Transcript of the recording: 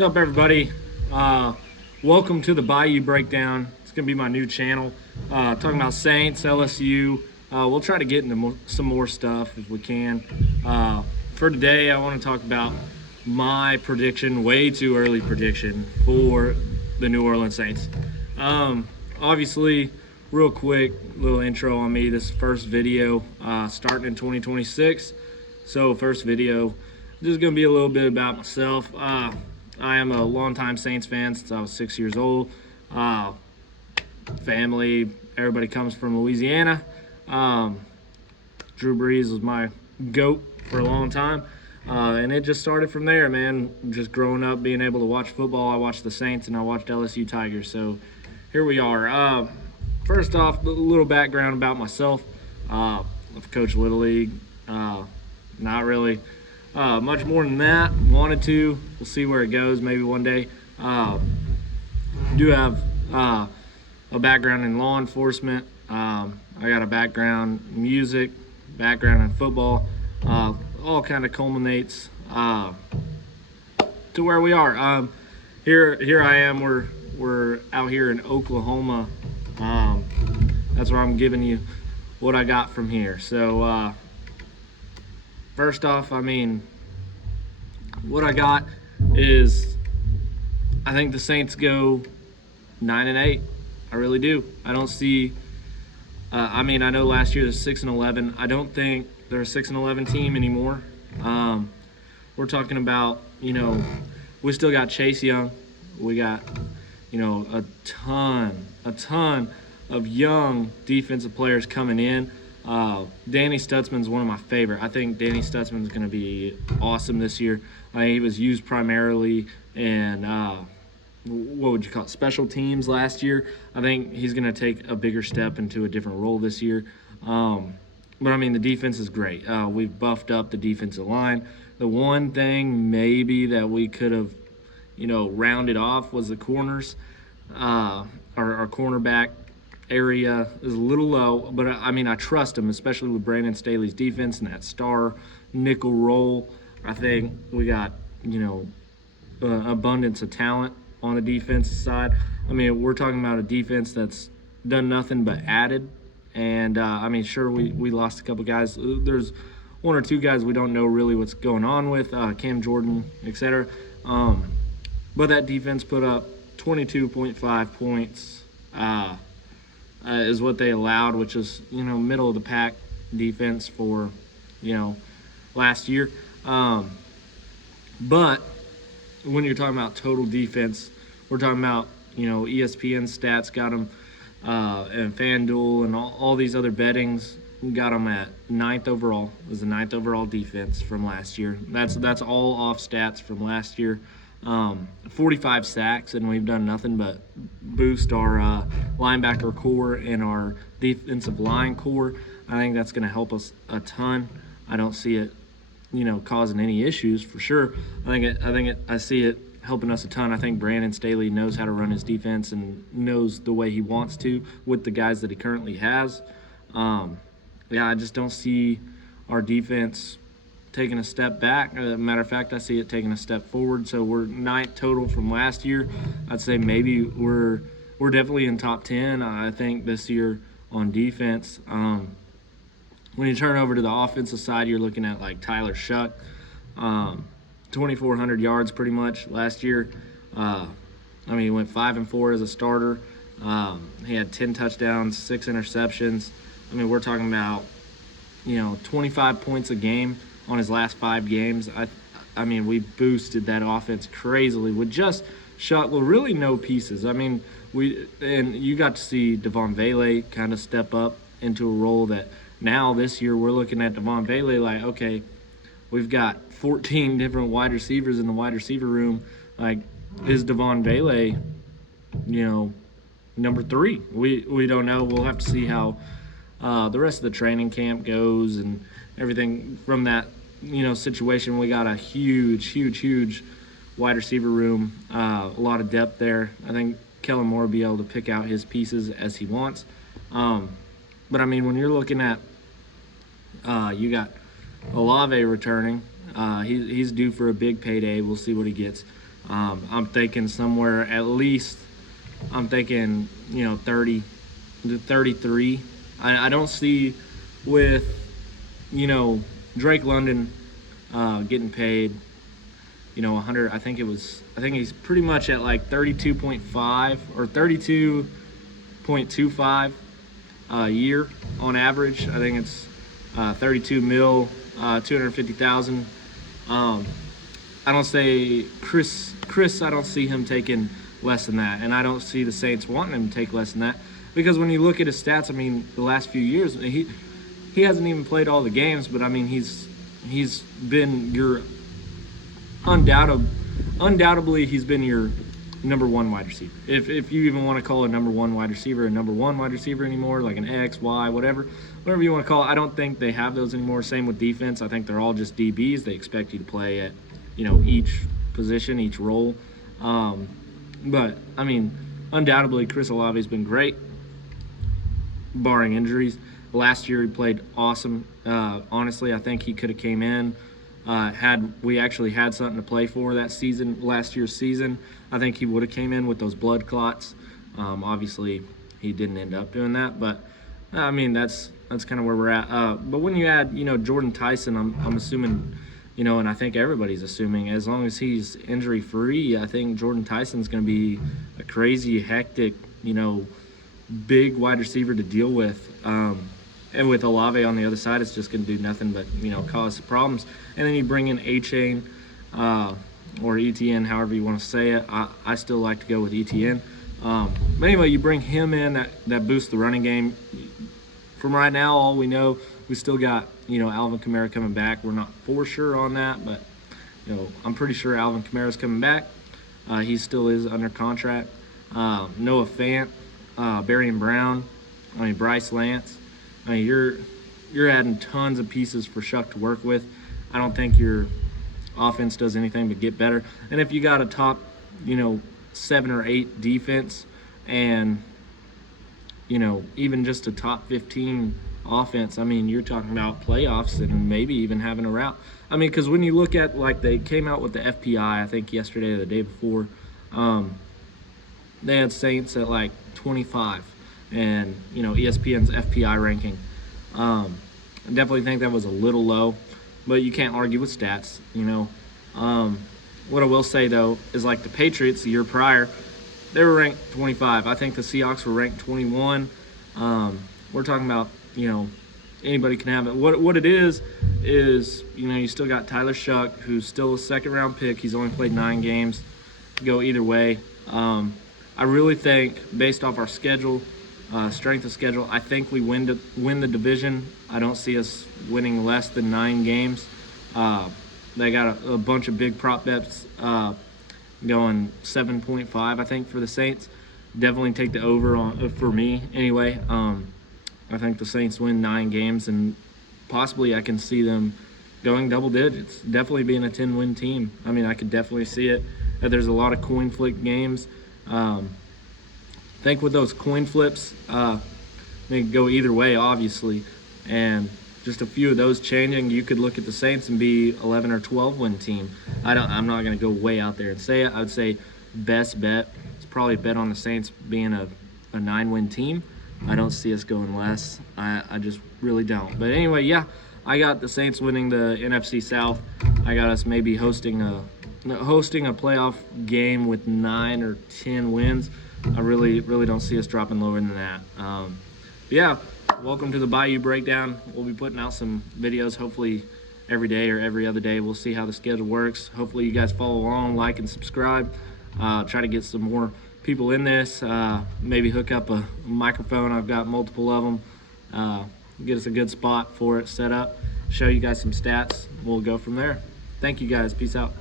What's up, everybody? Welcome to the Bayou Breakdown. It's going to be my new channel. Talking about Saints, LSU. We'll try to get into some more stuff if we can. For today, I want to talk about my prediction, way too early prediction for the New Orleans Saints. Obviously, real quick, little intro on me. This first video starting in 2026. So first video, just going to be a little bit about myself. I am a longtime Saints fan since I was 6 years old. Family, everybody comes from Louisiana. Drew Brees was my GOAT for a long time. And it just started from there, man. Just growing up, being able to watch football. I watched the Saints and I watched LSU Tigers. So here we are. First off, a little background about myself. I've coached Little League. Not really much more than that. Wanted to. We'll see where it goes. Maybe one day. Do have a background in law enforcement. I got a background in music, background in football. All kind of culminates to where we are. Here I am. We're out here in Oklahoma. That's where I'm giving you what I got from here. So first off, I mean, what I got is I think the Saints go 9-8. I really do. I don't see. I mean, I know last year was 6-11. I don't think they're a 6-11 team anymore. We're talking about, we still got Chase Young. We got, a ton of young defensive players coming in. Danny Stutzman's one of my favorite. I think Danny Stutzman's going to be awesome this year. He was used primarily in what would you call it, special teams last year. I think he's going to take a bigger step into a different role this year. But I mean, the defense is great. We've buffed up the defensive line. The one thing maybe that we could have, rounded off was the corners. Our cornerback area is a little low, but I mean, I trust him, especially with Brandon Staley's defense and that star nickel role. I think we got, abundance of talent on the defensive side. I mean, we're talking about a defense that's done nothing but added. And I mean, sure, we lost a couple guys. There's one or two guys we don't know really what's going on with, Cam Jordan, etc. But that defense put up 22.5 points. Is what they allowed, which is, middle of the pack defense for, last year. But when you're talking about total defense, we're talking about, ESPN stats got them, and FanDuel and all these other bettings got them at 9th overall. It was the 9th overall defense from last year. That's all off stats from last year. 45 sacks, and we've done nothing but boost our linebacker core and our defensive line core. I think that's going to help us a ton. I don't see it, causing any issues for sure. I see it helping us a ton. I think Brandon Staley knows how to run his defense and knows the way he wants to with the guys that he currently has. I just don't see our defense taking a step back. Matter of fact, I see it taking a step forward. So we're 9th total from last year. I'd say maybe we're definitely in top 10. I think this year on defense. When you turn over to the offensive side, you're looking at like Tyler Shuck, 2,400 yards pretty much last year. He went 5-4 as a starter. He had 10 touchdowns, 6 interceptions. We're talking about 25 points a game on his last 5 games. We boosted that offense crazily with just Shuck, well, really no pieces. And you got to see Devon Vele kind of step up into a role that now this year we're looking at Devon Vele like, okay, we've got 14 different wide receivers in the wide receiver room. Like, is Devon Vele, number 3? We don't know. We'll have to see how the rest of the training camp goes and everything from that, situation. We got a huge wide receiver room, a lot of depth there. I think Kellen Moore will be able to pick out his pieces as he wants. But when you're looking at, you got Olave returning. He's due for a big payday. We'll see what he gets. I'm thinking somewhere at least, I'm thinking, 30 to 33. I don't see with, Drake London getting paid, 100. I think he's pretty much at like 32.5 or 32.25 a year on average. I think it's 32 mil, 250,000. I don't say Chris. I don't see him taking less than that, and I don't see the Saints wanting him to take less than that, because when you look at his stats, I mean, the last few years he hasn't even played all the games, but I mean he's been your undoubtedly he's been your number one wide receiver. If you even want to call a number one wide receiver a number one wide receiver anymore, like an X, Y, whatever you want to call it. I don't think they have those anymore. Same with defense. I think they're all just DBs. They expect you to play at, each position, each role. But, I mean, undoubtedly Chris Olave's been great, barring injuries. Last year he played awesome. Honestly, I think he could have came in. Had we actually had something to play for that season, last year's season, I think he would have came in with those blood clots. Obviously, he didn't end up doing that, but I mean that's kind of where we're at. But when you add, Jordan Tyson, I'm assuming, and I think everybody's assuming, as long as he's injury free, I think Jordan Tyson's going to be a crazy, hectic, big wide receiver to deal with. And with Olave on the other side, it's just going to do nothing but, cause problems. And then you bring in A-Chain or ETN, however you want to say it. I still like to go with ETN. But anyway, you bring him in, that boosts the running game. From right now, all we know, we still got, Alvin Kamara coming back. We're not for sure on that, but, I'm pretty sure Alvin Kamara's coming back. He still is under contract. Noah Fant, Barry Brown, Bryce Lance. You're adding tons of pieces for Shuck to work with. I don't think your offense does anything but get better. And if you got a top, 7 or 8 defense and, even just a top 15 offense, I mean, you're talking about playoffs and maybe even having a route. I mean, because when you look at, like, they came out with the FPI, I think yesterday or the day before, they had Saints at like 25. And ESPN's FPI ranking. I definitely think that was a little low, but you can't argue with stats. What I will say though is, like, the Patriots the year prior, they were ranked 25. I think the Seahawks were ranked 21. We're talking about, anybody can have it. What it is you still got Tyler Shuck, who's still a second-round pick. He's only played 9 games. Go either way. I really think, based off our schedule, strength of schedule, I think we win the division. I don't see us winning less than 9 games. They got a bunch of big prop bets going 7.5, I think, for the Saints. Definitely take the over on for me anyway. I think the Saints win 9 games, and possibly I can see them going double digits. Definitely being a 10-win team. I mean, I could definitely see it. There's a lot of coin flip games. I think with those coin flips, they can go either way, obviously, and just a few of those changing, you could look at the Saints and be 11 or 12 win team. I'm not going to go way out there and say it. I would say best bet is probably bet on the Saints being a 9-win team. I don't see us going less. I just really don't. But anyway, yeah, I got the Saints winning the NFC South. I got us maybe hosting a playoff game with 9 or 10 wins. I really don't see us dropping lower than that. Yeah, welcome to the Bayou Breakdown. We'll be putting out some videos hopefully every day or every other day. We'll see how the schedule works. Hopefully you guys follow along, like and subscribe. Try to get some more people in this. Maybe hook up a microphone. I've got multiple of them. Get us a good spot for it set up. Show you guys some stats. We'll go from there. Thank you guys. Peace out.